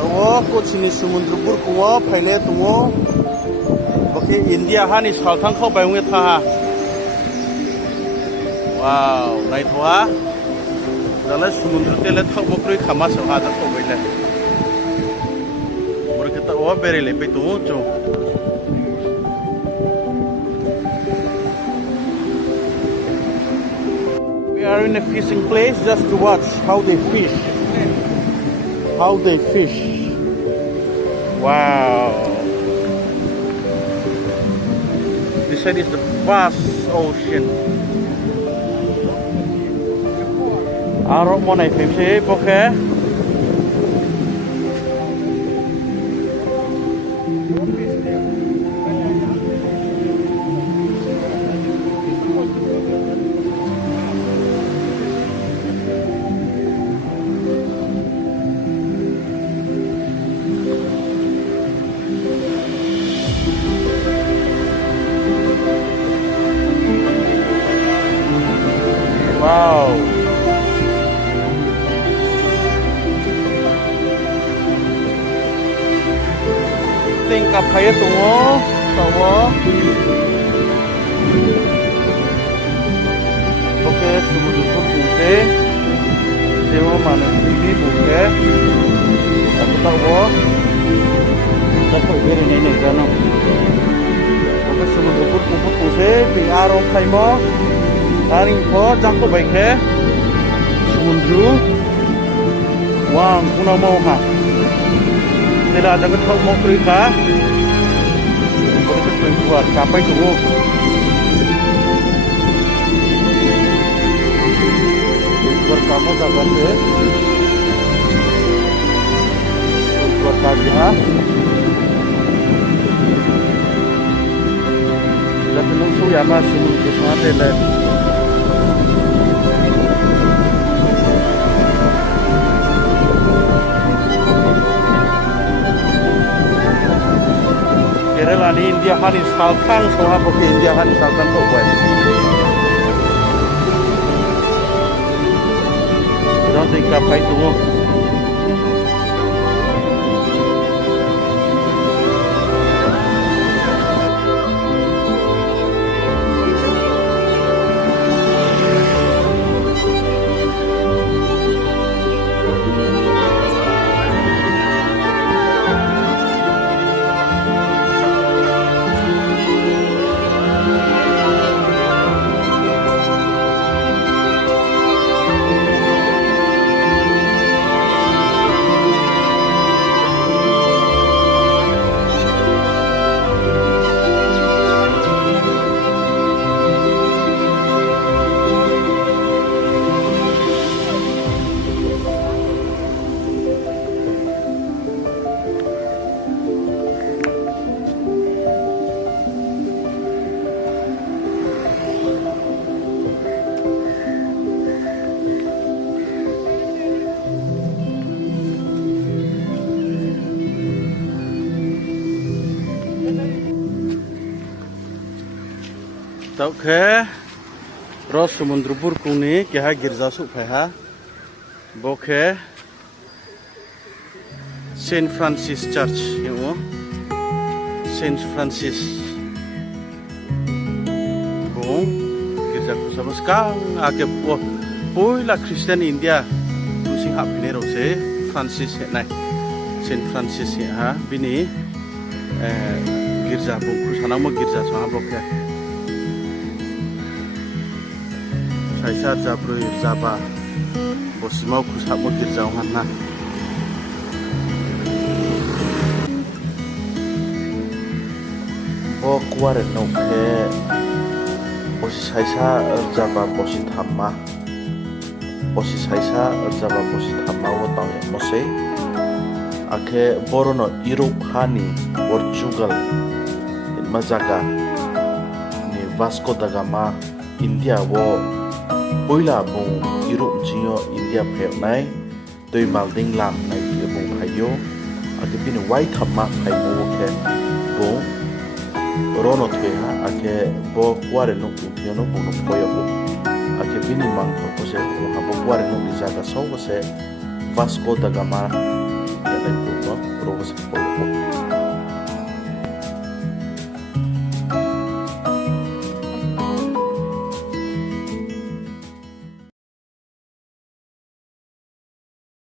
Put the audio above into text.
Tawo Kochi ni Sumundrupur kuwa phaile tungo baki India hani salthang kho bayunge tha. Wow, nai thoa dala Sumundru tele thak mokrui khama sa ha da ko baile. Mur kita wa bere le pe tu cho. We are in a fishing place just to watch how they fish. How they fish. Wow. This side is the vast ocean. Aro mo nai phim se poke. Wow. Tingkap kaya tungo, tawo. Oke, sudah pungse. Dewa mana ini buke. Aku tawo. Dapat beri nenek jana. Oke, sudah pungse. Pingarong kaimo. Haring phoh jangko baikhe Sumundru wang kuna mau ha tela jaga thok mokrui ka boleh ke buat kapai tu buat kamu jaga se buat lagi ha dah tenung su ya mas Sumundru sama tela Kerala ni India hani salthang soha boke India hani salthang ko boy. Don't think apa itu mo. Tau ke Ros Sumundrupur kuni keha girja su pheha boke Saint Francis Church yo Saint Francis bung girja ku samaskang ake poila Christian India tusing hap ni ro se Francis nai Saint Francis ha bini girja bung ku sanamo girja sa boke Saisa Zabru Zaba Bosimau Kusamo Girjauhanna Bo Kuarenouh Kchamther Bosi Saisa Zaba Bosi Thamma Bosi Saisa Zaba Bosi Thamma Wotang Mose Ake Borono Europe Hani Portugal Zaga ni Vasco Da Gama India wo Poila bung Europe jingo India phep nai Toimal ding lam nai bung phayo ake bin white thamma phaimo ke bung rono thweha ake bo Kuarenouh Kchamther bung no phoyo ake bin Mangkhor ko se ha bo Kuarenouh ni zaga so se Vasco Da Gama ya dai mosi